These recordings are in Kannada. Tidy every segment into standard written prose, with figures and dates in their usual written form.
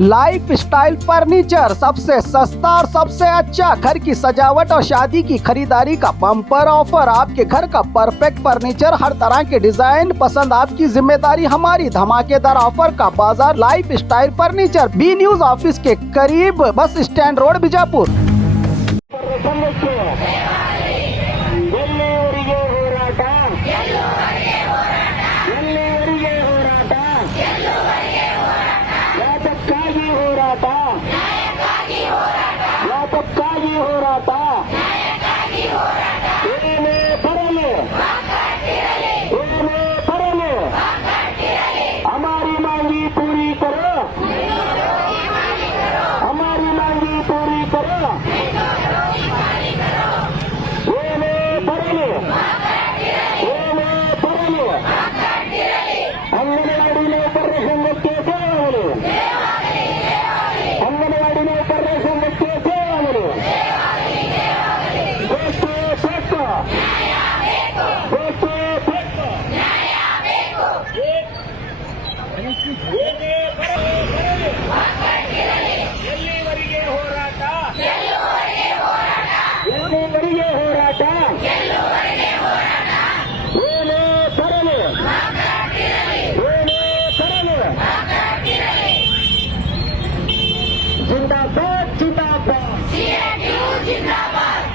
लाइफ स्टाइल फर्नीचर, सबसे सस्ता और सबसे अच्छा घर की सजावट और शादी की खरीदारी का बम्पर ऑफर। आपके घर का परफेक्ट फर्नीचर, हर तरह के डिजाइन पसंद, आपकी जिम्मेदारी हमारी। धमाकेदार ऑफर का बाजार life style furniture, B news office के करीब, बस स्टैंड रोड, बीजापुर। हमारी मांगी पूरी करो, हमारी मांगी पूरी करो। अंगनवाड़ी नौकर संघಕ್ಕೆ ಸೇವಕರು, अंगनवाड़ी नौकर संघಕ್ಕೆ ಸೇವಕರು। ಎಲ್ಲಿವರೆಗೆ ಹೋರಾಟ, ಎಲ್ಲಿವರೆಗೆ ಹೋರಾಟ, ಏನೇ ತರಲು, ಏನೇ ತರಲು, ಜಿಂದಾಬಾದ್ ಜಿಂದಾಬಾದ್, ಜಿಂದಾಬಾದ್ ಜಿಂದಾಬಾದ್।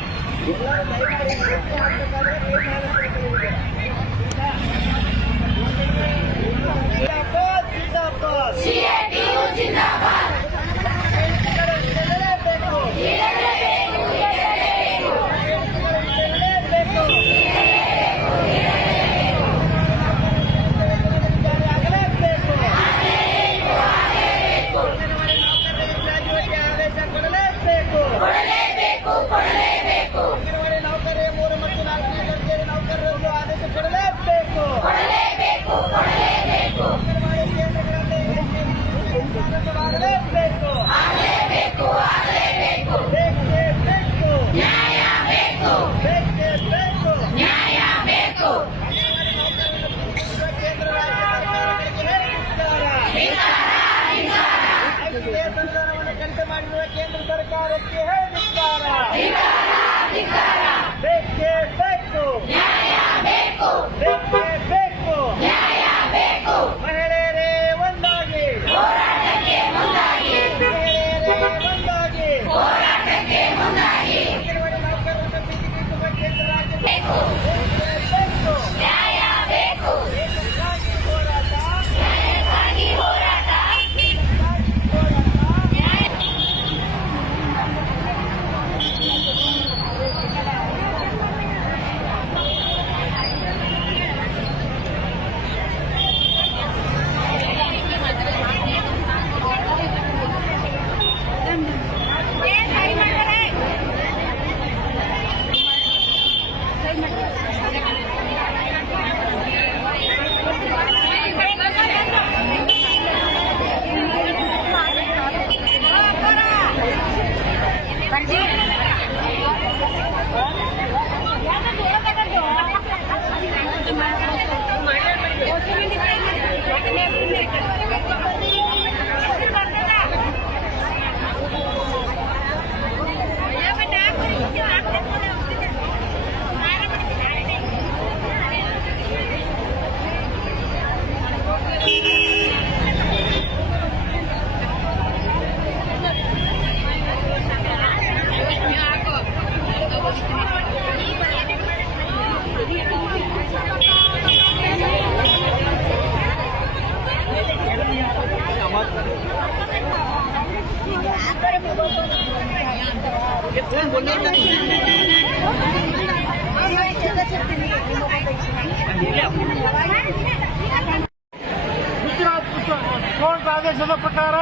ಅಂಗನವಾಡಿ ನೌಕರರೇ 3 ಮತ್ತು 4ನೇ ದರ್ಜೆ ನೌಕರರನ್ನು ಆದೇಶ ಕೊಡಲೇಬೇಕು, ಅಂಗನವಾಡಿ ಕೇಂದ್ರಗಳಲ್ಲಿ ಆಗಲೇಬೇಕು, ಬೇಕೇ ಬೇಕು, ನ್ಯಾಯ ಬೇಕು, ಬೇಕೇ ಬೇಕು, ನ್ಯಾಯ ಬೇಕು। ಅಂಗನವಾಡಿ ನೌಕರರನ್ನು ಗುರುತಿಸುವ ಕೇಂದ್ರ ರಾಜ್ಯ ಸರ್ಕಾರಗಳಿಗೆ ಸಂಧಾನವನ್ನು ಕಡಿತ ಮಾಡಿರುವ ಕೇಂದ್ರ ಸರ್ಕಾರಕ್ಕೆ ಬೇಕೇ ಬೇಕು, ನ್ಯಾಯ ಬೇಕು, ಬೇಕೇ ಬೇಕು, ನ್ಯಾಯ ಬೇಕು। ಮಹಿಳೆಯರೇ ಒಂದಾಗಿ ಹೋರಾಟಕ್ಕೆ ಮುಂದಾಗಿ, ಮಹಿಳೆಯರೇ ಒಂದಾಗಿ ಹೋರಾಟಕ್ಕೆ ಮುಂದಾಗಿ। ಅಂಗನವಾಡಿ ನೌಕರರನ್ನು ಬಿಗಿಸುವ ಕೇಂದ್ರ ರಾಜ್ಯ ಬೇಕು, ನ್ಯಾಯ ಬೇಕು, ನ್ಯಾಯಕ್ಕಾಗಿ ಹೋರಾಟ, ನ್ಯಾಯಕ್ಕಾಗಿ ಹೋರಾಟ, ಗುಜರಾತ್ ಕೋರ್ಟ್ ಆದೇಶದ ಪ್ರಕಾರ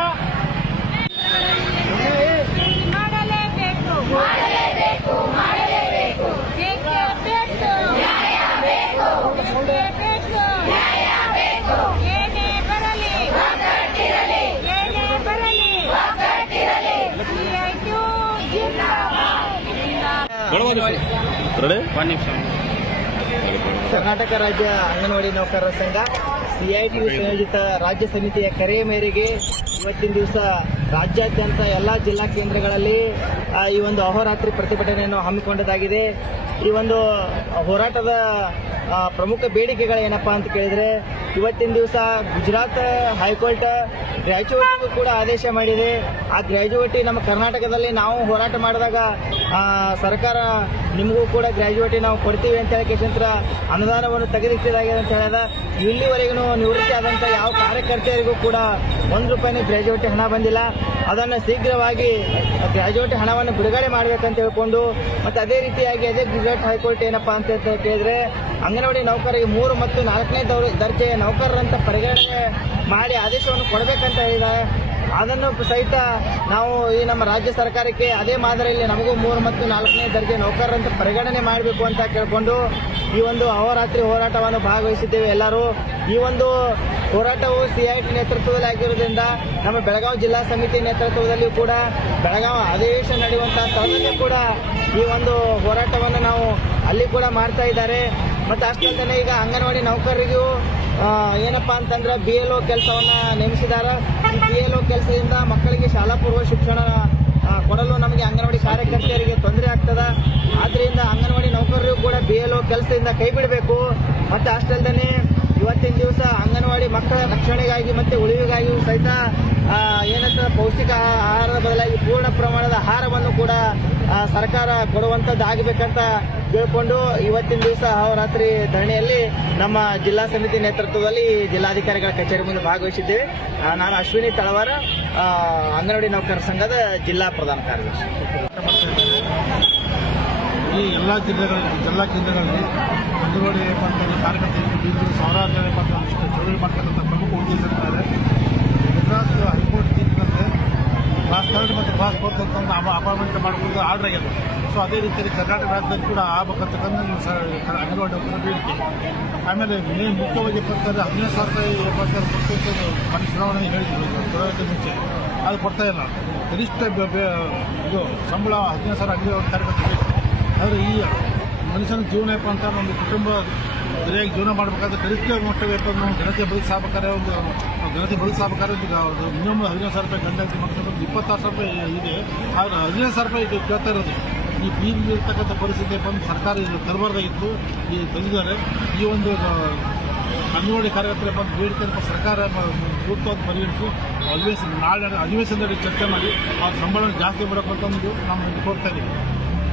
ಮಾಡಲೇಬೇಕು, ಮಾಡಲೇಬೇಕು, ಮಾಡಲೇಬೇಕು, ಬೇಕೇ ಬೇಕು, ನ್ಯಾಯ ಬೇಕು, ಬೇಕೇ ಬೇಕು, ನ್ಯಾಯ ಬೇಕು। ಏನೇ ಬರಲಿ ಒಗ್ಗಟ್ಟಿರಲಿ, ಏನೇ ಬರಲಿ ಒಗ್ಗಟ್ಟಿರಲಿ, CITU ಜಿಂದಾಬಾದ್, ಕರ್ನಾಟಕ ರಾಜ್ಯ ಅಂಗನವಾಡಿ ನೌಕರರ ಸಂಘ CITU ಸಂಯೋಜಿತ ರಾಜ್ಯ ಸಮಿತಿಯ ಕರೆಯ ಮೇರೆಗೆ ಇವತ್ತಿನ ದಿವಸ ರಾಜ್ಯಾದ್ಯಂತ ಎಲ್ಲ ಜಿಲ್ಲಾ ಕೇಂದ್ರಗಳಲ್ಲಿ ಈ ಒಂದು ಅಹೋರಾತ್ರಿ ಪ್ರತಿಭಟನೆಯನ್ನು ಹಮ್ಮಿಕೊಂಡದಾಗಿದೆ. ಈ ಒಂದು ಹೋರಾಟದ ಪ್ರಮುಖ ಬೇಡಿಕೆಗಳೇನಪ್ಪ ಅಂತ ಕೇಳಿದರೆ, ಇವತ್ತಿನ ದಿವಸ ಗುಜರಾತ್ ಹೈಕೋರ್ಟ್ ಗ್ರ್ಯಾಚುಯಿಟಿಗೂ ಕೂಡ ಆದೇಶ ಮಾಡಿದೆ. ಆ ಗ್ರ್ಯಾಚುಯಿಟಿ ನಮ್ಮ ಕರ್ನಾಟಕದಲ್ಲಿ ನಾವು ಹೋರಾಟ ಮಾಡಿದಾಗ ಸರ್ಕಾರ ನಿಮಗೂ ಕೂಡ ಗ್ರ್ಯಾಚುಯಿಟಿ ನಾವು ಕೊಡ್ತೀವಿ ಅಂತ ಹೇಳಿ ಕೇಂದ್ರ ಅನುದಾನವನ್ನು ತೆಗೆದಿಟ್ಟಿದ್ದಾಗಿದೆ ಅಂತ ಹೇಳಿದ. ಇಲ್ಲಿವರೆಗೂ ನಿವೃತ್ತಿ ಆದಂಥ ಯಾವ ಕಾರ್ಯಕರ್ತೆಯರಿಗೂ ಕೂಡ ₹1 ಗ್ರ್ಯಾಚುಯಿಟಿ ಹಣ ಬಂದಿಲ್ಲ. ಅದನ್ನು ಶೀಘ್ರವಾಗಿ ಗ್ರ್ಯಾಚುಯಿಟಿ ಹಣವನ್ನು ಬಿಡುಗಡೆ ಮಾಡಬೇಕಂತ ಹೇಳ್ಕೊಂಡು, ಮತ್ತು ಅದೇ ರೀತಿಯಾಗಿ ಅದೇ ಗುಜರಾತ್ ಹೈಕೋರ್ಟ್ ಏನಪ್ಪಾ ಅಂತ ಕೇಳಿದ್ರೆ, ಅಂಗನವಾಡಿ ನೌಕರರಿಗೆ 3 ಮತ್ತು 4ನೇ ದರ್ಜೆಯ ನೌಕರರಂತ ಪರಿಗಣನೆ ಮಾಡಿ ಆದೇಶವನ್ನು ಕೊಡಬೇಕಂತ ಹೇಳಿದ್ದಾರೆ. ಅದನ್ನು ಸಹಿತ ನಾವು ಈ ನಮ್ಮ ರಾಜ್ಯ ಸರ್ಕಾರಕ್ಕೆ ಅದೇ ಮಾದರಿಯಲ್ಲಿ ನಮಗೂ 3 ಮತ್ತು 4ನೇ ದರ್ಜೆ ನೌಕರರಂತ ಪರಿಗಣನೆ ಮಾಡಬೇಕು ಅಂತ ಕೇಳಿಕೊಂಡು ಈ ಒಂದು ಅಹೋರಾತ್ರಿ ಹೋರಾಟವನ್ನು ಭಾಗವಹಿಸಿದ್ದೇವೆ ಎಲ್ಲರೂ. ಈ ಒಂದು ಹೋರಾಟವು CIT ನೇತೃತ್ವದಲ್ಲಿ ಆಗಿರುವುದರಿಂದ ನಮ್ಮ ಬೆಳಗಾವಿ ಜಿಲ್ಲಾ ಸಮಿತಿ ನೇತೃತ್ವದಲ್ಲಿಯೂ ಕೂಡ ಬೆಳಗಾವಿ ಅಧಿವೇಶನ ನಡೆಯುವಂಥ ಸ್ಥಳದಲ್ಲಿ ಕೂಡ ಈ ಒಂದು ಹೋರಾಟವನ್ನು ನಾವು ಅಲ್ಲಿ ಕೂಡ ಮಾಡ್ತಾ ಇದ್ದಾರೆ. ಮತ್ತು ಅಷ್ಟೊಂದೇ ಈಗ ಅಂಗನವಾಡಿ ನೌಕರರಿಗೂ ಏನಪ್ಪಾ ಅಂತಂದ್ರೆ BLO ಕೆಲಸವನ್ನು ನೇಮಿಸಿದ್ದಾರೆ. ಈ BLO ಕೆಲಸದಿಂದ ಮಕ್ಕಳಿಗೆ ಶಾಲಾ ಪೂರ್ವ ಶಿಕ್ಷಣ ಕೊಡಲು ನಮಗೆ ಅಂಗನವಾಡಿ ಕಾರ್ಯಕರ್ತೆಯರಿಗೆ ತೊಂದರೆ ಆಗ್ತದೆ. ಆದ್ದರಿಂದ ಅಂಗನವಾಡಿ ನೌಕರರಿಗೂ ಕೂಡ BLO ಕೆಲಸದಿಂದ ಕೈ ಬಿಡಬೇಕು. ಮತ್ತು ಅಷ್ಟಲ್ಲದೆ ಇವತ್ತಿನ ದಿವಸ ಅಂಗನವಾಡಿ ಮಕ್ಕಳ ರಕ್ಷಣೆಗಾಗಿ ಮತ್ತು ಉಳಿವಿಗಾಗಿಯೂ ಸಹಿತ ಏನಂತ ಪೌಷ್ಟಿಕ ಆಹಾರದ ಬದಲಾಗಿ ಪೂರ್ಣ ಪ್ರಮಾಣದ ಆಹಾರವನ್ನು ಕೂಡ ಸರ್ಕಾರ ಕೊಡುವಂಥದ್ದಾಗಬೇಕಂತ ಕೇಳಿಕೊಂಡು ಇವತ್ತಿನ ದಿವಸ ಅಹೋರಾತ್ರಿ ಧರಣಿಯಲ್ಲಿ ನಮ್ಮ ಜಿಲ್ಲಾ ಸಮಿತಿ ನೇತೃತ್ವದಲ್ಲಿ ಜಿಲ್ಲಾಧಿಕಾರಿಗಳ ಕಚೇರಿ ಮುಂದೆ ಭಾಗವಹಿಸಿದ್ದೇವೆ. ನಾನು ಅಶ್ವಿನಿ ತಳವಾರ, ಅಂಗನವಾಡಿ ನೌಕರರ ಸಂಘದ ಜಿಲ್ಲಾ ಪ್ರಧಾನ ಕಾರ್ಯದರ್ಶಿ. ಈ ಎಲ್ಲ ಜಿಲ್ಲಾ ಕೇಂದ್ರಗಳಲ್ಲಿ ಅಂಗನವಾಡಿ ಕಾರ್ಯಕರ್ತರು ಸಾವಿರಾರು ಜನ ಚಳವಳಿ ಮಾಡ್ತಕ್ಕಂಥ ಪ್ರಮುಖ ಉದ್ದೇಶಗಳಿದ್ದಾರೆ. ಗುಜರಾತ್ ಹೈಕೋರ್ಟ್ ತೀರ್ಪಿನಂತೆ ಕ್ಲಾಸ್ 3 ಮತ್ತು ಕ್ಲಾಸ್ 4 ಅಂತ ಅಪಾಯಿಂಟ್ಮೆಂಟ್ ಮಾಡಿಕೊಂಡು ಆರ್ಡರ್ ಆಗಿದೆ. ಸೊ ಅದೇ ರೀತಿಯಲ್ಲಿ ಕರ್ನಾಟಕ ರಾಜ್ಯದಲ್ಲಿ ಕೂಡ ಆಗಬೇಕಂತಕ್ಕಂಥ ಅಂಗನವಾಡಿ ನೌಕರರ ಬೇಡಿಕೆ. ಆಮೇಲೆ ಮುಖ್ಯವಾಗಿ ₹15,000 ಕೊಟ್ಟು ಮನೆ ಚುನಾವಣೆ ಹೇಳಿದ್ರು, ಚುನಾವಣೆಗೆ ಮುಂಚೆ ಅದು ಕೊಡ್ತಾ ಇಲ್ಲ. ಕನಿಷ್ಠ ಇದು ಸಂಬಳ 15,000 ಅಂಗನವಾಡಿ ಕಾರ್ಯಕರ್ತರು. ಆದರೆ ಈ ಮನುಷ್ಯನ ಜೀವನ ಏನಪ್ಪ ಅಂತ ಒಂದು ಕುಟುಂಬ ಸರಿಯಾಗಿ ಜೀವನ ಮಾಡಬೇಕಾದ್ರೆ ಕನಿಷ್ಠ ಮಟ್ಟದ ಜನತೆ ಬದುಕಿಸಬೇಕಾದ್ರೆ ಒಂದು ಮಿನಿಮಮ್ ₹15,000 ಗಂಡಾಗಿ ಮಾಡ್ಕೊಂಡು ₹26,000 ಇದೆ. ಆದರೆ ₹15,000 ಕೇಳ್ತಾ ಇರೋದು. ಈ ಬೀದಿಲಿರ್ತಕ್ಕಂಥ ಪರಿಸ್ಥಿತಿ ಬಂದು ಸರ್ಕಾರ ಇದು ತರಬಾರ್ದಾಗಿತ್ತು, ಈ ತಂದಿದ್ದಾರೆ. ಈ ಒಂದು ಅಂಗನವಾಡಿ ಕಾರ್ಯಕರ್ತರ ಬಂದು ಬೇಡಿಕೆ ಸರ್ಕಾರ ಸೂಕ್ತವಾಗಿ ಪರಿಗಣಿಸಿ ನಾಳೆ ಅಧಿವೇಶನದಲ್ಲಿ ಚರ್ಚೆ ಮಾಡಿ ಆ ಸಂಬಳ ಜಾಸ್ತಿ ಮಾಡಬೇಕಂತಂದು ನಾವು ಕೋರ್ತಾ ಇದ್ದೀವಿ.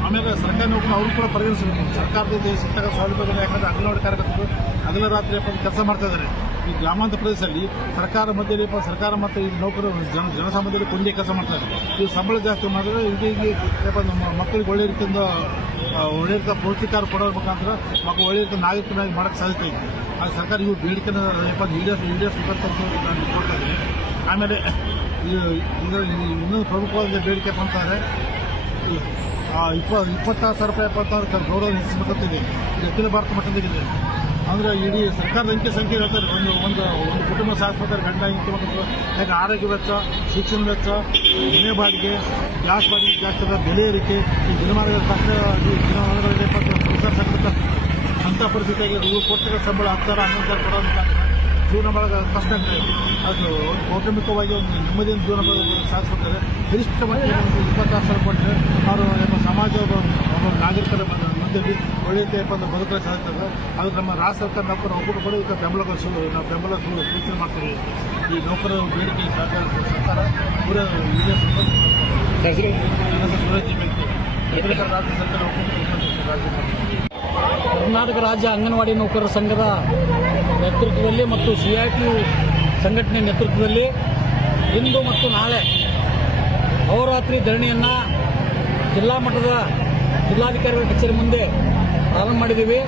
ಆಮೇಲೆ ಸರ್ಕಾರ ನೌಕರರು ಅವರು ಕೂಡ ಪರಿಗಣಿಸಬೇಕು. ಸರ್ಕಾರದಿಂದ ಸಿಗ್ತಕ್ಕಂಥ ಸೌಲಭ್ಯಗಳು, ಯಾಕಂದರೆ ಅಂಗನವಾಡಿ ಕಾರ್ಯಕರ್ತರು ಹಗಲ ರಾತ್ರಿ ಕೆಲಸ ಮಾಡ್ತಾ ಇದ್ದಾರೆ. ಈ ಗ್ರಾಮಾಂತರ ಪ್ರದೇಶದಲ್ಲಿ ಸರ್ಕಾರ ಮಧ್ಯದಲ್ಲಿ ಸರ್ಕಾರ ಮತ್ತು ಈ ನೌಕರರು ಜನಸಾಮಾನ್ಯರಲ್ಲಿ ಕೊಂಡಿ ಕೆಲಸ ಮಾಡ್ತಾರೆ. ಈ ಸಂಬಳ ಜಾಸ್ತಿ ಮಾಡಿದ್ರೆ ಹೀಗೆ ನಮ್ಮ ಮಕ್ಕಳಿಗೆ ಒಳ್ಳೆ ರೀತಿಯಿಂದ ಒಳ್ಳೆ ರೀತಿಯ ಪೌಷ್ಟಿಕಾರ ಕೊಡೋ ಮುಖಾಂತರ ಮಕ್ಕಳು ಒಳ್ಳೆ ರೀತಿಯ ನಾಗರಿಕನಾಗಿ ಮಾಡೋಕ್ಕೆ ಸಾಧ್ಯತೆ ಇದೆ. ಆ ಸರ್ಕಾರ ಇವು ಬೇಡಿಕೆನ ಈಡೇರಿಸಬೇಕಂತ ನಾನು ಕೊಡ್ತಾ ಇದ್ದೀನಿ. ಆಮೇಲೆ ಇನ್ನೊಂದು ಪ್ರಮುಖವಾದ ಬೇಡಿಕೆ ಅಂತಂದರೆ ₹26,000 ಗೌರವ ಹೆಚ್ಚಿಸಬೇಕಂತಿದೆ. ಇದು ಅಖಿಲ ಭಾರತ ಮಟ್ಟದಾಗಿದೆ. ಅಂದರೆ ಇಡೀ ಸರ್ಕಾರದ ಸಂಖ್ಯೆ ಹೇಳ್ತಾರೆ. ಒಂದು ಕುಟುಂಬ ಸಾಗಿಸ್ಬೇಕಾದ್ರೆ ಗಂಡ ಹೆಂಡತಿ ಮಕ್ಕಳು, ಯಾಕೆ ಆರೋಗ್ಯ ವೆಚ್ಚ, ಶಿಕ್ಷಣ ವೆಚ್ಚ, ಮನೆ ಬಾಡಿಗೆ, ಗ್ಯಾಸ್ ಬಾಡಿಗೆ ಜಾಸ್ತಿ ಅದ, ಬೆಲೆ ಏರಿಕೆ, ಈ ದಿನಮಾನದ ಅಂಥ ಪರಿಸ್ಥಿತಿಯಾಗಿ ಇವು ಕೊಡ್ತಕ್ಕ ಸಂಬಳ 10,000 11,000 ಕೊಡೋಂಥ ಜೀವನ ಮಾಡೋದು ಕಷ್ಟ ಆಗ್ತದೆ. ಅದು ಕೌಟುಂಬಿಕವಾಗಿ ಒಂದು ನೆಮ್ಮದಿಯಿಂದ ಜೀವನ ಸಾಗಿಸ್ಬೇಕಾದ್ರೆ ಗರಿಷ್ಠ ಮಟ್ಟಿಗೆ ಒಂದು ₹26,000 ಕೊಟ್ಟರೆ ಅವರು ಸಮಾಜ ಒಬ್ಬ ನಾಗರಿಕರ ಮಧ್ಯದಲ್ಲಿ ಒಳ್ಳೆಯ ಬದುಕಲು ಸಾಧ್ಯ. ಅದು ನಮ್ಮ ರಾಜ್ಯ ಸರ್ಕಾರ ನೌಕರ ಒಬ್ಬರು ಕೂಡ ಇದಕ್ಕೆ ನಾವು ಬೆಂಬಲ ಸೂಚನೆ ಮಾಡ್ತೀವಿ. ಈ ನೌಕರರ ಬೇಡಿಕೆ ಸರ್ಕಾರ ಪೂರ ರಾಜ್ಯ ಸರ್ಕಾರ ಕರ್ನಾಟಕ ರಾಜ್ಯ ಅಂಗನವಾಡಿ ನೌಕರರ ಸಂಘದ ನೇತೃತ್ವದಲ್ಲಿ ಮತ್ತು CIT ಸಂಘಟನೆ ನೇತೃತ್ವದಲ್ಲಿ ಇಂದು ಮತ್ತು ನಾಳೆ ಅಹೋರಾತ್ರಿ ಧರಣಿಯನ್ನು ಜಿಲ್ಲಾ ಮಟ್ಟದ ಜಿಲ್ಲಾಧಿಕಾರಿಗಳ ಕಚೇರಿ ಮುಂದೆ ಪ್ರಾರಂಭ ಮಾಡಿದ್ದೀವಿ.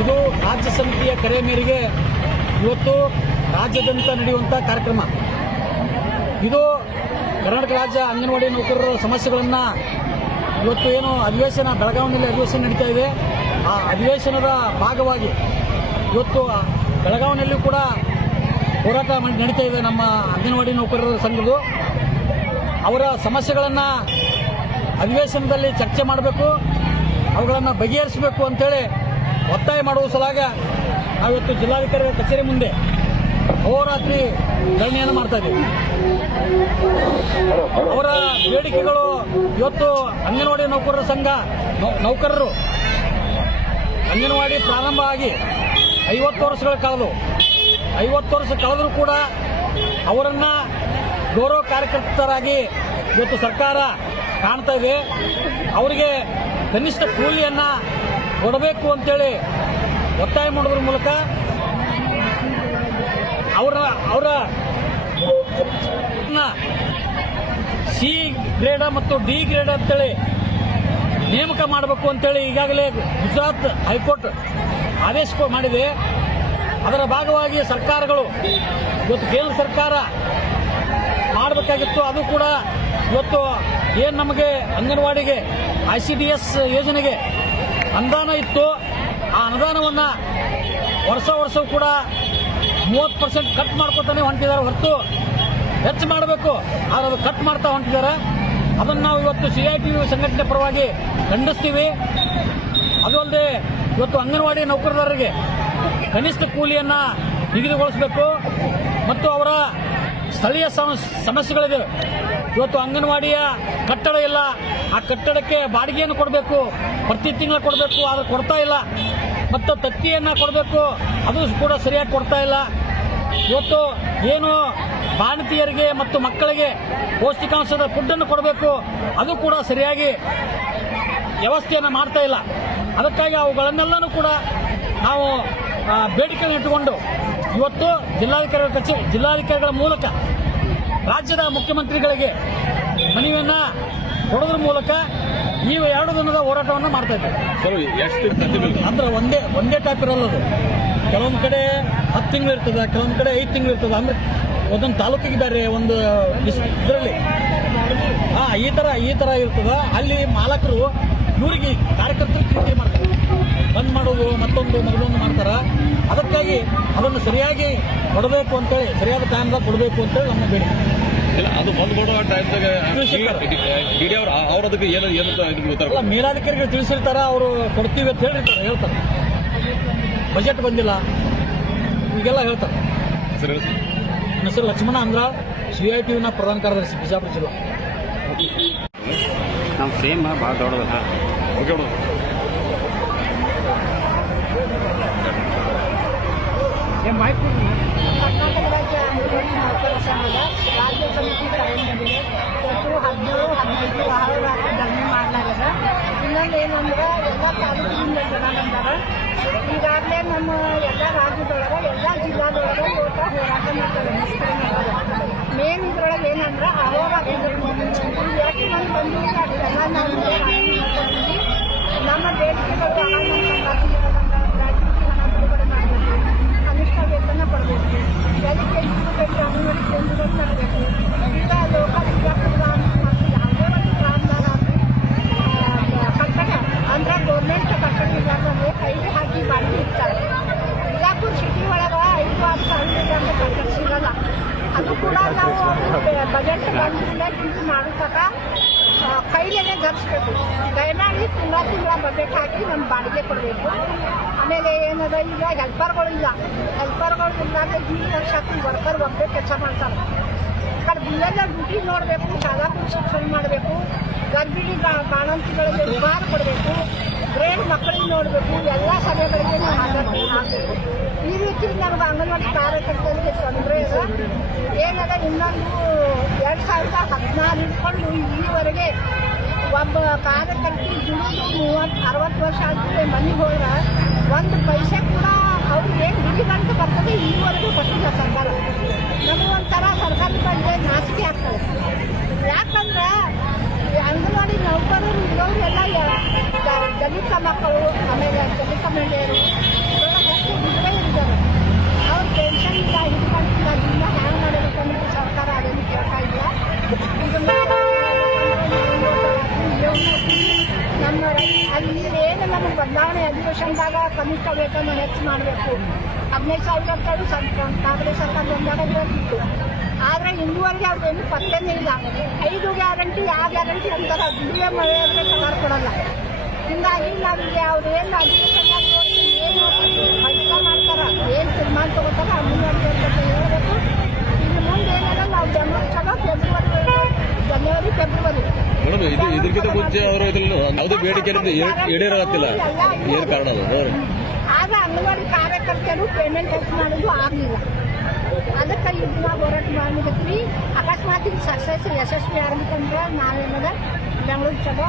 ಇದು ರಾಜ್ಯ ಸಮಿತಿಯ ಕರೆ ಮೇರೆಗೆ ಇವತ್ತು ರಾಜ್ಯಾದ್ಯಂತ ನಡೆಯುವಂಥ ಕಾರ್ಯಕ್ರಮ. ಇದು ಕರ್ನಾಟಕ ರಾಜ್ಯ ಅಂಗನವಾಡಿ ನೌಕರರ ಸಮಸ್ಯೆಗಳನ್ನು ಇವತ್ತು ಏನು ಅಧಿವೇಶನ ಬೆಳಗಾವಿನಲ್ಲಿ ಅಧಿವೇಶನ ನಡೀತಾ ಇದೆ, ಆ ಅಧಿವೇಶನದ ಭಾಗವಾಗಿ ಇವತ್ತು ಬೆಳಗಾವಿನಲ್ಲಿಯೂ ಕೂಡ ಹೋರಾಟ ನಡೀತಾ ಇದೆ. ನಮ್ಮ ಅಂಗನವಾಡಿ ನೌಕರರ ಸಂಘದ್ದು ಅವರ ಸಮಸ್ಯೆಗಳನ್ನು ಅಧಿವೇಶನದಲ್ಲಿ ಚರ್ಚೆ ಮಾಡಬೇಕು, ಅವುಗಳನ್ನು ಬಗೆಹರಿಸಬೇಕು ಅಂತೇಳಿ ಒತ್ತಾಯ ಮಾಡುವ ಸಲಾಗ ನಾವಿವತ್ತು ಜಿಲ್ಲಾಧಿಕಾರಿಗಳ ಕಚೇರಿ ಮುಂದೆ ಅಹೋರಾತ್ರಿ ಧರಣಿಯನ್ನು ಮಾಡ್ತಾ ಇದ್ದೀವಿ. ಅವರ ಬೇಡಿಕೆಗಳು ಇವತ್ತು ಅಂಗನವಾಡಿ ನೌಕರರ ಸಂಘ ನೌಕರರು ಅಂಗನವಾಡಿ ಪ್ರಾರಂಭ ಆಗಿ 50 ವರ್ಷಗಳ ಕಳೆದು 50 ವರ್ಷ ಕಳೆದರೂ ಕೂಡ ಅವರನ್ನ ಗೌರವ ಕಾರ್ಯಕರ್ತರಾಗಿ ಇವತ್ತು ಸರ್ಕಾರ ಕಾಣ್ತಾ ಇದೆ. ಅವರಿಗೆ ಕನಿಷ್ಠ ಕೂಲಿಯನ್ನು ಕೊಡಬೇಕು ಅಂತೇಳಿ ಒತ್ತಾಯ ಮಾಡೋದ್ರ ಮೂಲಕ ಅವರ ಸಿ ಗ್ರೇಡ್ ಮತ್ತು ಡಿ ಗ್ರೇಡ್ ಅಂತೇಳಿ ನೇಮಕ ಮಾಡಬೇಕು ಅಂತೇಳಿ ಈಗಾಗಲೇ ಗುಜರಾತ್ ಹೈಕೋರ್ಟ್ ಆದೇಶ ಮಾಡಿದೆ. ಅದರ ಭಾಗವಾಗಿ ಸರ್ಕಾರಗಳು ಇವತ್ತು ಕೇಂದ್ರ ಸರ್ಕಾರ ಮಾಡಬೇಕಾಗಿತ್ತು. ಅದು ಕೂಡ ಇವತ್ತು ಏನು ನಮಗೆ ಅಂಗನವಾಡಿಗೆ ICDS ಯೋಜನೆಗೆ ಅನುದಾನ ಇತ್ತು, ಆ ಅನುದಾನವನ್ನು ವರ್ಷವೂ ಕೂಡ 30% ಕಟ್ ಮಾಡ್ಕೊತಾನೆ ಹೊಂಟಿದ್ದಾರೆ ಹೊರತು ಹೆಚ್ಚು ಮಾಡಬೇಕು, ಆದರೆ ಅದು ಕಟ್ ಮಾಡ್ತಾ ಹೊಂಟಿದ್ದಾರೆ. ಅದನ್ನು ನಾವು ಇವತ್ತು CITU ಸಂಘಟನೆ ಪರವಾಗಿ ಖಂಡಿಸ್ತೀವಿ. ಅದು ಅಲ್ಲದೆ ಇವತ್ತು ಅಂಗನವಾಡಿ ನೌಕರರಿಗೆ ಕನಿಷ್ಠ ಕೂಲಿಯನ್ನು ನಿಗದಿಗೊಳಿಸಬೇಕು ಮತ್ತು ಅವರ ಸ್ಥಳೀಯ ಸಮಸ್ಯೆಗಳಿದೆ. ಇವತ್ತು ಅಂಗನವಾಡಿಯ ಕಟ್ಟಡ ಇಲ್ಲ, ಆ ಕಟ್ಟಡಕ್ಕೆ ಬಾಡಿಗೆಯನ್ನು ಕೊಡಬೇಕು, ಪ್ರತಿ ತಿಂಗಳು ಕೊಡಬೇಕು, ಆದರೆ ಕೊಡ್ತಾ ಇಲ್ಲ. ಮತ್ತು ತತ್ತಿಯನ್ನು ಕೊಡಬೇಕು, ಅದು ಕೂಡ ಸರಿಯಾಗಿ ಕೊಡ್ತಾ ಇಲ್ಲ. ಇವತ್ತು ಏನು ಬಾಣತಿಯರಿಗೆ ಮತ್ತು ಮಕ್ಕಳಿಗೆ ಪೌಷ್ಟಿಕಾಂಶದ ಫುಡ್ಡನ್ನು ಕೊಡಬೇಕು, ಅದು ಕೂಡ ಸರಿಯಾಗಿ ವ್ಯವಸ್ಥೆಯನ್ನು ಮಾಡ್ತಾ ಇಲ್ಲ. ಅದಕ್ಕಾಗಿ ಅವುಗಳನ್ನೆಲ್ಲನೂ ಕೂಡ ನಾವು ಬೇಡಿಕೆಯನ್ನು ಇಟ್ಟುಕೊಂಡು ಇವತ್ತು ಜಿಲ್ಲಾಧಿಕಾರಿಗಳ ಮೂಲಕ ರಾಜ್ಯದ ಮುಖ್ಯಮಂತ್ರಿಗಳಿಗೆ ಮನವಿಯನ್ನು ಕೊಡೋದ್ರ ಮೂಲಕ ಈ 2 ದಿನದ ಹೋರಾಟವನ್ನು ಮಾಡ್ತಾ ಇದ್ದೇವೆ. ಅಂದ್ರೆ ಒಂದೇ ಟೈಪ್ ಇರಲ್ಲ ಅದು. ಕೆಲವೊಂದು ಕಡೆ 10 ತಿಂಗಳು ಇರ್ತದೆ, ಕೆಲವೊಂದು ಕಡೆ 5 ತಿಂಗಳು ಇರ್ತದೆ. ಅಂದ್ರೆ ಒಂದೊಂದು ತಾಲೂಕಿಗೆ ಬೇರೆ, ಒಂದು ಇದರಲ್ಲಿ ಈ ತರ ಇರ್ತದೆ. ಅಲ್ಲಿ ಮಾಲಕರು ಇವರಿಗೆ ಕಾರ್ಯಕರ್ತರು ಚಿಂತೆ ಮಾಡ್ತಾರೆ, ಬಂದ್ ಮಾಡೋದು ಮತ್ತೊಂದು ಮಾಡ್ತಾರೆ. ಅದಕ್ಕಾಗಿ ಅದನ್ನು ಸರಿಯಾಗಿ ಕೊಡಬೇಕು ಅಂತೇಳಿ, ಸರಿಯಾದ ಟೈಮ್ದಾಗ ಕೊಡಬೇಕು ಅಂತೇಳಿ ನಮ್ಮ ಬೇಡಿಕೆ. ಇಲ್ಲ, ಅದು ಬಂದ್ ಕೊಡೋ ಟೈಮ್ದಾಗ ಅದಕ್ಕೆ ಅಲ್ಲ, ಮೇಲಾಧಿಕಾರಿಗಳು ತಿಳಿಸಿರ್ತಾರ, ಅವರು ಕೊಡ್ತೀವಿ ಅಂತ ಹೇಳ್ತಾರೆ. ಬಜೆಟ್ ಬಂದಿಲ್ಲ ಈಗೆಲ್ಲ ಹೇಳ್ತಾರೆ. ನನ್ನ ಹೆಸರು ಲಕ್ಷ್ಮಣ ಅಂದ್ರಾಳ್, CITUನ ಪ್ರಧಾನ ಕಾರ್ಯದರ್ಶಿ, ಬಿಜಾಪುರ ಜಿಲ್ಲಾ. ನಮ್ಮ ಸೇಮ್ ಭಾಳ ದೊಡ್ಡದಲ್ಲ. ಓಕೆ ಬಿಡು. ಕರ್ನಾಟಕ ರಾಜ್ಯ ಅಂಗನವಾಡಿ ನೌಕರರ ಸಂಘದ ರಾಜ್ಯ ಸಮಿತಿ ಕರೆ ಮಾಡಿದೆ. ಇವತ್ತು 17-18 ವಾರರಾತ್ರಿ ಧರಣಿ ಮಾಡಲಾಗಿದೆ. ಇನ್ನೊಂದು ಏನಂದ್ರೆ ಎಲ್ಲ ತಾಲೂಕಿನಿಂದ ಜನ ಬಂದಾರ. ಈಗಾಗಲೇ ನಮ್ಮ ಎಲ್ಲ ರಾಜ್ಯದೊಳಗೆ ಎಲ್ಲ ಜಿಲ್ಲಾದೊಳಗೆ ಇವತ್ತು ಹೋರಾಟ ಮಾಡ್ತಾರೆ. ಮೇನ್ ಇದ್ರೊಳಗೆ ಏನಂದ್ರೆ ಅಹೋರಾತ್ರಿ ಎಷ್ಟು ಮಂದಿ ಬಂದಿಲ್ಲ ಅಷ್ಟೆಲ್ಲ ನಾವು ನಮ್ಮ ಬೇಡಿಕೆಗಳು ರಾಜ್ಯಕ್ಕೆ ಹಣ ಬಿಡುಗಡೆ ಮಾಡಬೇಕು, ಕನಿಷ್ಠ ವೇತನ ಕೊಡಬೇಕು, ಎಲ್ಲಿ ಅಂಗನವಾಡಿ ಕೇಂದ್ರಗಳು ತರಬೇಕು. ಈಗ ಲೋಕಲ್ ವಿದ್ಯಾರ್ಥಿಗಳ ಮತ್ತು ಯಾವುದೇ ಒಂದು ಗ್ರಾಮದಾಗ ಕಟ್ಟಡ ಅಂದ್ರೆ ಗೌರ್ಮೆಂಟ್ ಕಟ್ಟಡ ಇಲ್ಲಾಂದ್ರೆ ಕೈಗೆ ಹಾಕಿ ಬಾಡಿಗೆ ಇರ್ತಾರೆ. ಬಿಜಾಪುರ ಸಿಟಿ ಒಳಗೆ 5-6 ಸಾವಿರ ಕಟ್ಟಡ ಸಿಗಲ್ಲ. ಅದು ಕೂಡ ನಾವು ಬಜೆಟ್ ಬಂದಿಲ್ಲ ಇದು ಮಾಡತಕ್ಕ ಕೈಲೇನೆ ಧರಿಸ್ಬೇಕು. ದಯಮಾಡಿ ತಿಂಗಳ ಬಜೆಟ್ ಹಾಕಿ ನಮ್ಮ ಬಾಡಿಗೆ ಕೊಡಬೇಕು. ಆಮೇಲೆ ಏನದ, ಈಗ ಹೆಲ್ಪರ್ಗಳು ಇಲ್ಲ, ಹೆಲ್ಪರ್ಗಳು ಇಲ್ಲಾಗ ಈ ವರ್ಷಕ್ಕೆ ವರ್ಕರ್ ಒಬ್ಬರೇ ಕೆಲಸ ಮಾಡ್ತಾರೆ. ಕಡೆ ಬಿಲ್ಲೆಲ್ಲ ಡ್ಯೂಟಿ ನೋಡಬೇಕು, ಶಾಲಾ ಶಿಕ್ಷಣ ಮಾಡಬೇಕು, ಗರ್ಭಿಣಿ ಬಾಣಂತಿಗಳಿಗೆ ಉಪಹಾರ ಕೊಡಬೇಕು, ಗ್ರೇಡ್ ಮಕ್ಕಳಿಗೆ ನೋಡಬೇಕು, ಎಲ್ಲ ಸಭೆಗಳಿಗೆ ನಾವು ಹಾಕಬೇಕು. ಈ ರೀತಿ ನಮ್ಗೆ ಅಂಗನವಾಡಿ ಕಾರ್ಯಕರ್ತರಿಗೆ ತೊಂದರೆ ಇದೆ. ಏನದ, ಇನ್ನೊಂದು 2014 ಹಿಡ್ಕೊಂಡು ಈವರೆಗೆ ಒಬ್ಬ ಕಾರ್ಯಕರ್ತಿ ದುಡಿದು 30-60 ವರ್ಷ ಆದ್ಮೇಲೆ ಮನೆಗೆ ಹೋದ್ರೆ ಒಂದು ಪೈಸೆ ಕೂಡ ಅವ್ರು ಏನು ದುಡಿದಂತ ಬರ್ತದೆ ಈವರೆಗೂ ಗೊತ್ತಿಲ್ಲ ಸರ್ಕಾರ. ನಮಗೊಂಥರ ಸರ್ಕಾರದ ಬಗ್ಗೆ ನಾಚಿಕೆ ಆಗ್ತದೆ. ಯಾಕಂದ್ರೆ ಅಂಗನವಾಡಿ ನೌಕರರು ಇರೋರೆಲ್ಲ ದಲಿತ ಮಕ್ಕಳು, ಆಮೇಲೆ ದಲಿತ ಮಹಿಳೆಯರು ಇದ್ರೇ ಇದ್ದಾರೆ. ಅವ್ರು ಪೆನ್ಷನ್ ಇಲ್ಲ, ಹಿಡ್ಕೊಂಡಿಲ್ಲ, ಜೀವನ ಹ್ಯಾಂಗ್ ಮಾಡಬೇಕಂದ್ರೆ ಸರ್ಕಾರ ಅದೇನು ಕೇಳ್ತಾ ಇಲ್ಲ. ನಮ್ಮ ಅಲ್ಲಿ ಏನು ನಮಗೆ ಬದಲಾವಣೆ ಅಧಿವೇಶನದಾಗ ಕನಿಷ್ಠ ವೇತನ ಹೆಚ್ಚು ಮಾಡಬೇಕು. 15,000 ಕಾಂಗ್ರೆಸ್ ಸರ್ಕಾರ ಬಂದಾಗ ಇರೋದಿತ್ತು. ಆದರೆ ಇನ್ನೂವರೆಗೆ ಅವ್ರೇನು ಪತ್ತೆನೇ ಇಲ್ಲ. 5 ಗ್ಯಾರಂಟಿ, ಯಾವ ಗ್ಯಾರಂಟಿ ಅಂತಾರೆ, ದುಡಿಯೋ ಮಹಿಳೆಯರಿಗೆ ಪಗಾರ ಕೊಡಲ್ಲ. ಹೀಗಾಗಿ ನಮಗೆ ಅವ್ರು ಏನು ಅಧಿವೇಶನದಾಗ ನೋಡಿ ಏನು ಕೆಲಸ ಮಾಡ್ತಾರ, ಏನು ತೀರ್ಮಾನ ತಗೋತಾರ ಅಂಗನವಾಡಿ ಹೇಳ್ಬೇಕು. ಇದು ಮುಂದೆ ಏನಾರ ನಾವು ಬೆಂಗಳೂರು ಚಲೋ ಜನವರಿ ಫೆಬ್ರವರಿ ಮೇಡಮ್ ಇದಕ್ಕಿಂತ ಮುಂಚೆ ಅವರು ಇದ್ರಲ್ಲಿ ಯಾವುದೇ ಬೇಡಿಕೆ ಈಡೇರಾಗತ್ತಿಲ್ಲ. ಏನು ಕಾರಣ ಅದು? ಆಗ ಅಂಗನವಾಡಿ ಕಾರ್ಯಕರ್ತರು ಪೇಮೆಂಟ್ ಹೆಚ್ಚು ಮಾಡೋದು ಆಗಲಿಲ್ಲ. ಅದಕ್ಕೆ ಇದನ್ನ ಹೋರಾಟ ಮಾಡ್ಲಿಕ್ಕೆ ಅಕಸ್ಮಾತ್ ಇದು ಯಶಸ್ವಿ ಆಗ್ಬೇಕಂದ್ರೆ ನಾವೇನದ ಬೆಂಗಳೂರು ಚಲೋ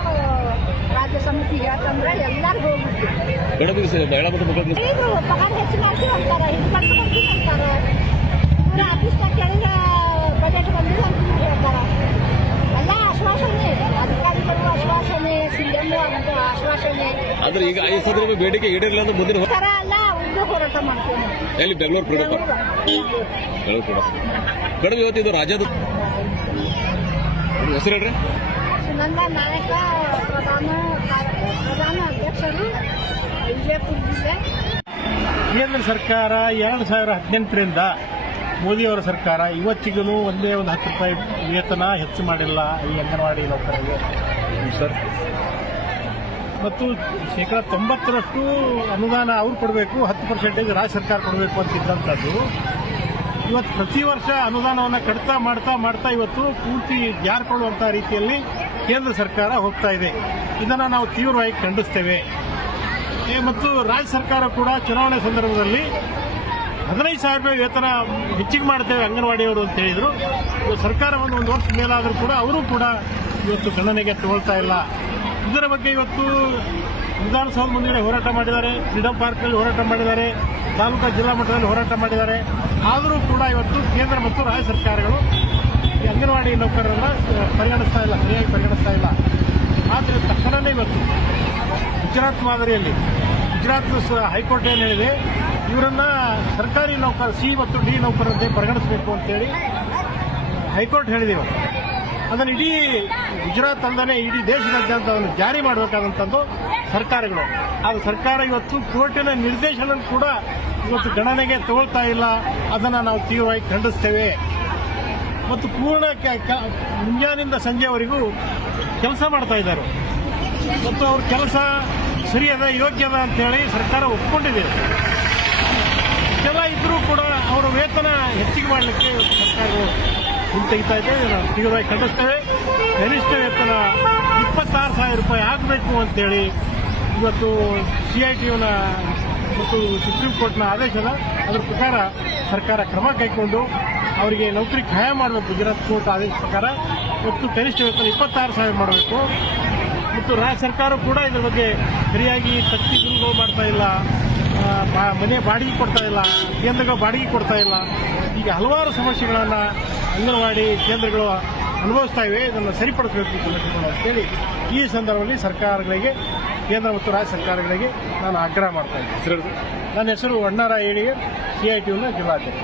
ರಾಜ್ಯ ಸಮಿತಿ ಹೇಳ್ತಂದ್ರೆ ಎಲ್ಲರಿಗೂ ಹೋಗ್ಬಿಡ್ತೀವಿ. ಮೇಡಮ್ ಮಹಿಳಾ ಮತ್ತು ಮಕ್ಕಳ ಇದು ಪಗಾರ ಹೆಚ್ಚು ಮಾಡ್ತೀವಿ ಅಂತಾರೆ, ಇದು ಬಂದು ಬರ್ತೀವಿ ಅಂತಾರೆ. ಇವ್ರ ಆಫೀಸ್ನಾಗ ಕೇಳಿದ್ರೆ ಬಜೆಟ್ ಬಂದಿಲ್ಲ ಅಂತ ಹೇಳ್ತಾರೆ. ಎಲ್ಲ ಆಶ್ವಾಸನೆ, ಅಧಿಕಾರಿಗಳು ಆಶ್ವಾಸನೆ, ಸಿಎಂ ಆಶ್ವಾಸನೆ. ಆದ್ರೆ ಈಗ 5 ಸಲ ಬೇಡಿಕೆ ಈಡೇರಿಲ್ಲ ಅಂದ್ರೆ ಮುಂದಿನ ಥರ ಎಲ್ಲ ಉದ್ಯೋಗ ಹೋರಾಟ ಮಾಡ್ತೀವಿ ನಾವು. ಎಲ್ಲಿ ಬೆಂಗಳೂರು ಕೂಡ ಮೇಡಮ್ ಇವತ್ತು ಇದು ರಾಜ್ಯದ ಹೆಸರು ಹೇಳ್ರಿ. ಸುನಂದ ನಾಯಕ, ಪ್ರಧಾನ ಅಧ್ಯಕ್ಷರು, ವಿಜಯಪುರ ಜಿಲ್ಲೆ. ಕೇಂದ್ರ ಸರ್ಕಾರ 2018ರಿಂದ ಮೋದಿಯವರ ಸರ್ಕಾರ ಇವತ್ತಿಗೂ ಒಂದೇ ಒಂದು 10 ರೂಪಾಯಿ ವೇತನ ಹೆಚ್ಚು ಮಾಡಿಲ್ಲ ಈ ಅಂಗನವಾಡಿ ನೌಕರರಿಗೆ ಸರ್. ಮತ್ತು ಶೇಕಡ 90ರಷ್ಟು ಅನುದಾನ ಅವ್ರು ಕೊಡಬೇಕು, 10% ರಾಜ್ಯ ಸರ್ಕಾರ ಕೊಡಬೇಕು ಅಂತಿದ್ದಂಥದ್ದು ಇವತ್ತು ಪ್ರತಿ ವರ್ಷ ಅನುದಾನವನ್ನು ಕಡಿತ ಮಾಡ್ತಾ ಇವತ್ತು ಪೂರ್ತಿ ಜಾರಿಕೊಳ್ಳುವಂಥ ರೀತಿಯಲ್ಲಿ ಕೇಂದ್ರ ಸರ್ಕಾರ ಹೋಗ್ತಾ ಇದೆ. ಇದನ್ನು ನಾವು ತೀವ್ರವಾಗಿ ಖಂಡಿಸ್ತೇವೆ. ಮತ್ತು ರಾಜ್ಯ ಸರ್ಕಾರ ಕೂಡ ಚುನಾವಣೆ ಸಂದರ್ಭದಲ್ಲಿ 15,000 ರೂಪಾಯಿ ವೇತನ ಹೆಚ್ಚಿಗೆ ಮಾಡ್ತೇವೆ ಅಂಗನವಾಡಿಯವರು ಅಂತ ಹೇಳಿದರು. ಸರ್ಕಾರ ಒಂದು ವರ್ಷ ಮೇಲಾದರೂ ಕೂಡ ಅವರು ಕೂಡ ಇವತ್ತು ಗಣನೆಗೆ ತಗೊಳ್ತಾ ಇಲ್ಲ. ಇದರ ಬಗ್ಗೆ ಇವತ್ತು ವಿಧಾನಸೌಧ ಮುಂದೆ ಹೋರಾಟ ಮಾಡಿದ್ದಾರೆ, ಫ್ರೀಡಂ ಪಾರ್ಕ್ನಲ್ಲಿ ಹೋರಾಟ ಮಾಡಿದ್ದಾರೆ, ತಾಲೂಕಾ ಜಿಲ್ಲಾ ಮಟ್ಟದಲ್ಲಿ ಹೋರಾಟ ಮಾಡಿದ್ದಾರೆ. ಆದರೂ ಕೂಡ ಇವತ್ತು ಕೇಂದ್ರ ಮತ್ತು ರಾಜ್ಯ ಸರ್ಕಾರಗಳು ಈ ಅಂಗನವಾಡಿ ನೌಕರರನ್ನು ಪರಿಗಣಿಸ್ತಾ ಇಲ್ಲ, ಸರಿಯಾಗಿ ಪರಿಗಣಿಸ್ತಾ ಇಲ್ಲ. ಆದರೆ ತಕ್ಷಣವೇ ಇವತ್ತು ಗುಜರಾತ್ ಮಾದರಿಯಲ್ಲಿ ಗುಜರಾತ್ ಹೈಕೋರ್ಟ್ ಏನು ಹೇಳಿದೆ, ಇವರನ್ನ ಸರ್ಕಾರಿ ನೌಕರ ಸಿ ಮತ್ತು ಡಿ ನೌಕರರಂತೆ ಪರಿಗಣಿಸಬೇಕು ಅಂತೇಳಿ ಹೈಕೋರ್ಟ್ ಹೇಳಿದೆ. ಅದನ್ನು ಇಡೀ ಗುಜರಾತ್ ಅಲ್ಲದೆ ಇಡೀ ದೇಶದಾದ್ಯಂತ ಅದನ್ನು ಜಾರಿ ಮಾಡಬೇಕಾದಂಥದ್ದು ಸರ್ಕಾರಗಳು. ಆದ್ರೆ ಸರ್ಕಾರ ಇವತ್ತು ಕೋರ್ಟಿನ ನಿರ್ದೇಶನ ಕೂಡ ಇವತ್ತು ಗಣನೆಗೆ ತಗೊಳ್ತಾ ಇಲ್ಲ. ಅದನ್ನು ನಾವು ತೀವ್ರವಾಗಿ ಖಂಡಿಸ್ತೇವೆ. ಮತ್ತು ಪೂರ್ಣ ಮುಂಜಾನಿಂದ ಸಂಜೆವರೆಗೂ ಕೆಲಸ ಮಾಡ್ತಾ ಇದ್ದಾರೆ ಮತ್ತು ಅವ್ರ ಕೆಲಸ ಸರಿಯದ ಯೋಗ್ಯದ ಅಂತೇಳಿ ಸರ್ಕಾರ ಒಪ್ಪಿಕೊಂಡಿದೆ. ಇಷ್ಟೆಲ್ಲ ಇದ್ರೂ ಕೂಡ ಅವರ ವೇತನ ಹೆಚ್ಚಿಗೆ ಮಾಡಲಿಕ್ಕೆ ಸರ್ಕಾರಗಳು ಹಿಂತೆಗಿತಾ ಇದೆ. ನಾವು ತೀವ್ರವಾಗಿ ಖಂಡಿಸ್ತೇವೆ. ಕನಿಷ್ಠ ವೇತನ 26,000 ರೂಪಾಯಿ ಆಗಬೇಕು ಅಂತೇಳಿ ಇವತ್ತು CITUನ ಮತ್ತು ಸುಪ್ರೀಂ ಕೋರ್ಟ್ನ ಆದೇಶದ ಅದರ ಪ್ರಕಾರ ಸರ್ಕಾರ ಕ್ರಮ ಕೈಗೊಂಡು ಅವರಿಗೆ ನೌಕರಿ ಖಾಯ ಮಾಡಬೇಕು. ಗುಜರಾತ್ ಕೋರ್ಟ್ ಆದೇಶ ಪ್ರಕಾರ ಇವತ್ತು ಕನಿಷ್ಠ ವೇತನ 26,000 ಮಾಡಬೇಕು. ಮತ್ತು ರಾಜ್ಯ ಸರ್ಕಾರ ಕೂಡ ಇದರ ಬಗ್ಗೆ ಸರಿಯಾಗಿ ತಪ್ಪಿಗಳು ಮಾಡ್ತಾ ಇಲ್ಲ, ಮನೆ ಬಾಡಿಗೆ ಕೊಡ್ತಾ ಇಲ್ಲ, ಕೇಂದ್ರಗಳು ಬಾಡಿಗೆ ಕೊಡ್ತಾ ಇಲ್ಲ. ಈಗ ಹಲವಾರು ಸಮಸ್ಯೆಗಳನ್ನು ಅಂಗನವಾಡಿ ಕೇಂದ್ರಗಳು ಅನುಭವಿಸ್ತಾ ಇವೆ. ಇದನ್ನು ಸರಿಪಡಿಸಬೇಕು ಅಂತೇಳಿ ಈ ಸಂದರ್ಭದಲ್ಲಿ ಸರ್ಕಾರಗಳಿಗೆ, ಕೇಂದ್ರ ಮತ್ತು ರಾಜ್ಯ ಸರ್ಕಾರಗಳಿಗೆ ನಾನು ಆಗ್ರಹ ಮಾಡ್ತಾ ಇದ್ದೀನಿ. ನನ್ನ ಹೆಸರು ಅಣ್ಣಾರ ಏಳಿಗೆ, CITUನ ಜಿಲ್ಲಾಧ್ಯಕ್ಷ.